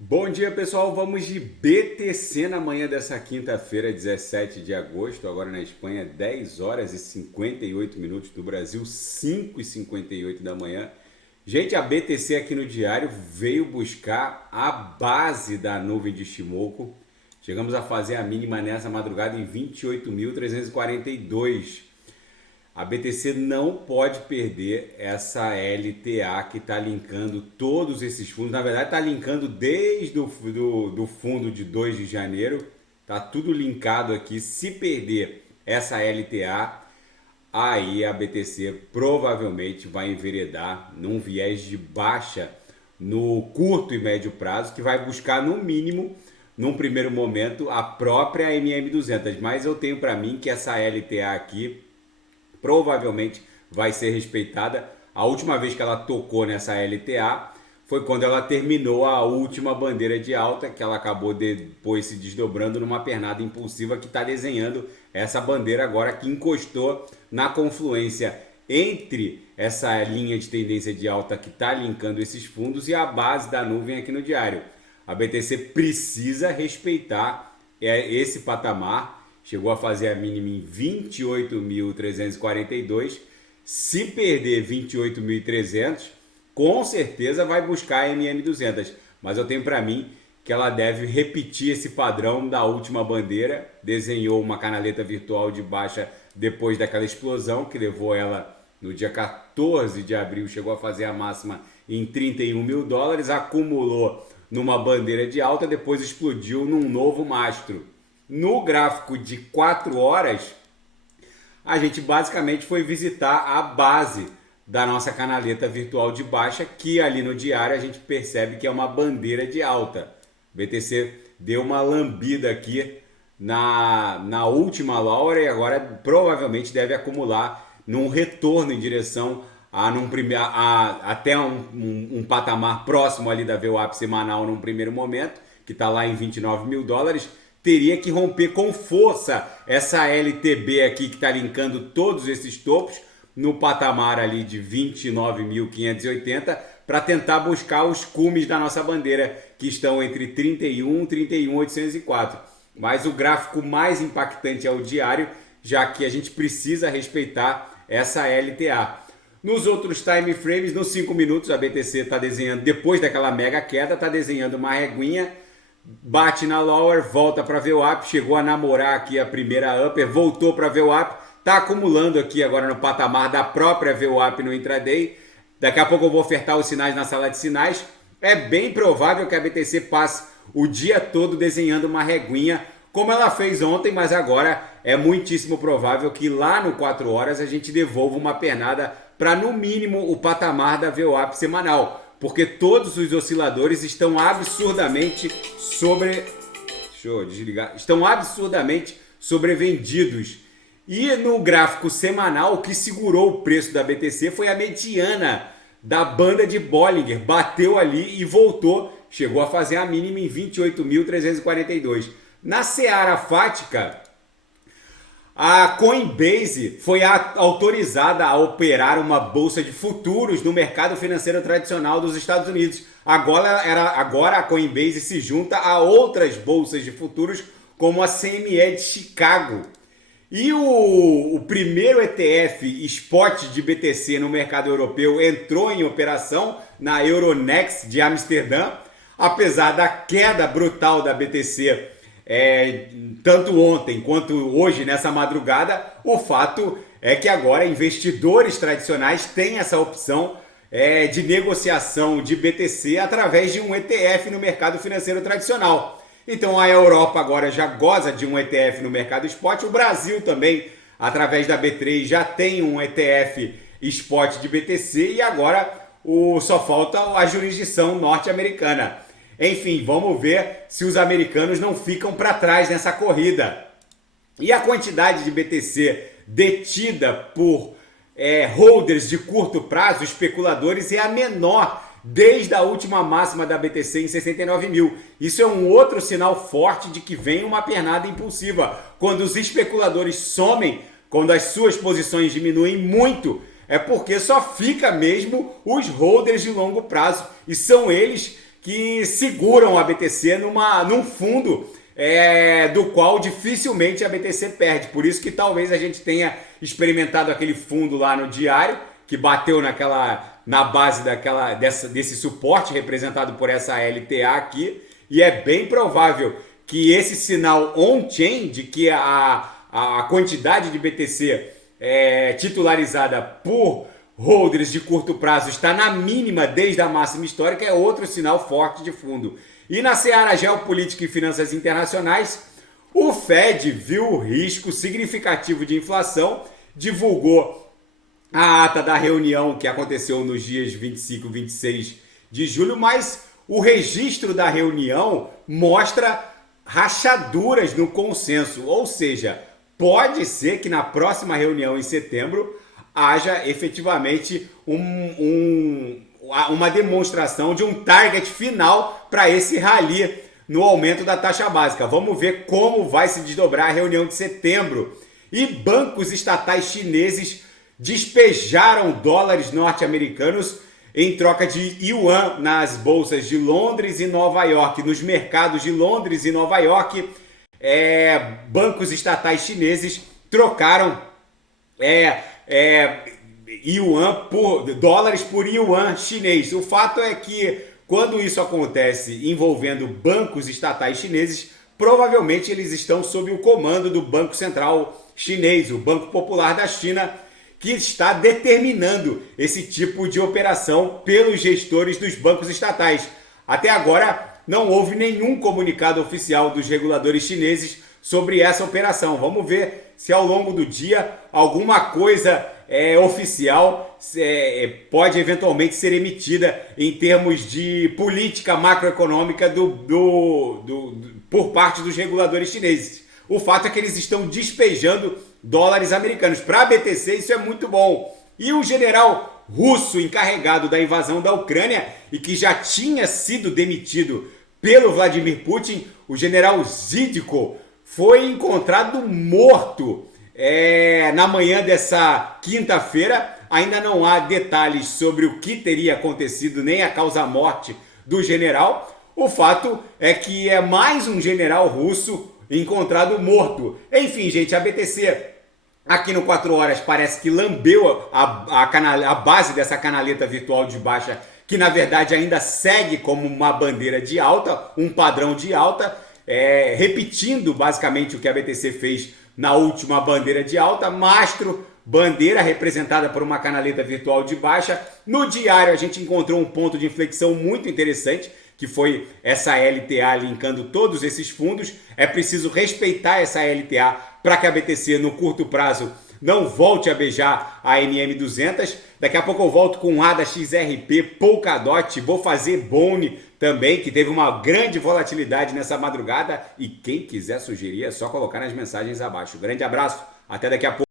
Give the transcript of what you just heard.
Bom dia, pessoal. Vamos de BTC na manhã dessa quinta-feira, 17 de agosto. Agora na Espanha, 10 horas e 58 minutos. No Brasil, 5 e 58 da manhã. Gente, a BTC aqui no diário veio buscar a base da nuvem de Shimoku. Chegamos a fazer a mínima nessa madrugada em 28.342. A BTC não pode perder essa LTA que está linkando todos esses fundos. Na verdade, está linkando desde o do fundo de 2 de janeiro. Está tudo linkado aqui. Se perder essa LTA, aí a BTC provavelmente vai enveredar num viés de baixa no curto e médio prazo, que vai buscar no mínimo, num primeiro momento, a própria MM200. Mas eu tenho para mim que essa LTA aqui provavelmente vai ser respeitada. A última vez que ela tocou nessa LTA foi quando ela terminou a última bandeira de alta, que ela acabou depois se desdobrando numa pernada impulsiva que está desenhando essa bandeira agora que encostou na confluência entre essa linha de tendência de alta que está linkando esses fundos e a base da nuvem aqui no diário. A BTC precisa respeitar esse patamar. Chegou a fazer a mínima em 28.342. Se perder 28.300, com certeza vai buscar a MM200. Mas eu tenho para mim que ela deve repetir esse padrão da última bandeira. Desenhou uma canaleta virtual de baixa depois daquela explosão que levou ela no dia 14 de abril. Chegou a fazer a máxima em 31 mil dólares. Acumulou numa bandeira de alta, depois explodiu num novo mastro. No gráfico de 4 horas, a gente basicamente foi visitar a base da nossa canaleta virtual de baixa, que ali no diário a gente percebe que é uma bandeira de alta. O BTC deu uma lambida aqui na última hora e agora provavelmente deve acumular num retorno em direção até um patamar próximo ali da VWAP semanal num primeiro momento, que está lá em 29 mil dólares. Teria que romper com força essa LTB aqui que está linkando todos esses topos no patamar ali de 29.580 para tentar buscar os cumes da nossa bandeira que estão entre 31 e 31.804. Mas o gráfico mais impactante é o diário, já que a gente precisa respeitar essa LTA. Nos outros time frames, nos 5 minutos, a BTC está desenhando, depois daquela mega queda, está desenhando uma reguinha, bate na lower, volta para VWAP, chegou a namorar aqui a primeira upper, voltou para VWAP, está acumulando aqui agora no patamar da própria VWAP no intraday. Daqui a pouco eu vou ofertar os sinais na sala de sinais. É bem provável que a BTC passe o dia todo desenhando uma reguinha, como ela fez ontem, mas agora é muitíssimo provável que lá no 4 horas a gente devolva uma pernada para no mínimo o patamar da VWAP semanal. Porque todos os osciladores estão absurdamente estão absurdamente sobrevendidos. E no gráfico semanal, o que segurou o preço da BTC foi a mediana da banda de Bollinger. Bateu ali e voltou. Chegou a fazer a mínima em 28.342. Na seara fática, a Coinbase foi autorizada a operar uma bolsa de futuros no mercado financeiro tradicional dos Estados Unidos. Agora a Coinbase se junta a outras bolsas de futuros, como a CME de Chicago. E o primeiro ETF spot de BTC no mercado europeu entrou em operação na Euronext de Amsterdã. Apesar da queda brutal da BTC, tanto ontem quanto hoje nessa madrugada, o fato é que agora investidores tradicionais têm essa opção de negociação de BTC através de um ETF no mercado financeiro tradicional. Então a Europa agora já goza de um ETF no mercado spot, o Brasil também, através da B3, já tem um ETF spot de BTC e agora só falta a jurisdição norte-americana. Enfim, vamos ver se os americanos não ficam para trás nessa corrida. E a quantidade de BTC detida por holders de curto prazo, especuladores, é a menor desde a última máxima da BTC em 69 mil. Isso é um outro sinal forte de que vem uma pernada impulsiva. Quando os especuladores somem, quando as suas posições diminuem muito, é porque só fica mesmo os holders de longo prazo. E são eles que seguram a BTC num fundo do qual dificilmente a BTC perde. Por isso que talvez a gente tenha experimentado aquele fundo lá no diário, que bateu na base desse suporte representado por essa LTA aqui, e é bem provável que esse sinal on-chain de que a quantidade de BTC titularizada por holders de curto prazo está na mínima desde a máxima histórica é outro sinal forte de fundo. E na seara geopolítica e finanças internacionais, o Fed viu o risco significativo de inflação, divulgou a ata da reunião que aconteceu nos dias 25 e 26 de julho, mas o registro da reunião mostra rachaduras no consenso, ou seja, pode ser que na próxima reunião em setembro haja efetivamente uma demonstração de um target final para esse rally no aumento da taxa básica. Vamos ver como vai se desdobrar a reunião de setembro. E bancos estatais chineses despejaram dólares norte-americanos em troca de yuan nas bolsas de Londres e Nova York. Nos mercados de Londres e Nova York, bancos estatais chineses trocaram dólares por yuan chinês. O fato é que quando isso acontece envolvendo bancos estatais chineses, provavelmente eles estão sob o comando do Banco Central Chinês, o Banco Popular da China, que está determinando esse tipo de operação pelos gestores dos bancos estatais. Até agora, não houve nenhum comunicado oficial dos reguladores chineses sobre essa operação. Vamos ver se ao longo do dia alguma coisa oficial pode eventualmente ser emitida em termos de política macroeconômica por parte dos reguladores chineses. O fato é que eles estão despejando dólares americanos. Para a BTC isso é muito bom. E o general russo encarregado da invasão da Ucrânia e que já tinha sido demitido pelo Vladimir Putin, o general Zhidko, foi encontrado morto na manhã dessa quinta-feira. Ainda não há detalhes sobre o que teria acontecido, nem a causa-morte do general. O fato é que é mais um general russo encontrado morto. Enfim, gente, a BTC aqui no 4 horas parece que lambeu a base dessa canaleta virtual de baixa, que na verdade ainda segue como uma bandeira de alta, um padrão de alta, repetindo basicamente o que a BTC fez na última bandeira de alta, mastro, bandeira representada por uma canaleta virtual de baixa. No diário a gente encontrou um ponto de inflexão muito interessante, que foi essa LTA linkando todos esses fundos. É preciso respeitar essa LTA para que a BTC no curto prazo não volte a beijar a MM200. Daqui a pouco eu volto com ADA, XRP, Polkadot, vou fazer Bone também, que teve uma grande volatilidade nessa madrugada. E quem quiser sugerir é só colocar nas mensagens abaixo. Grande abraço, até daqui a pouco.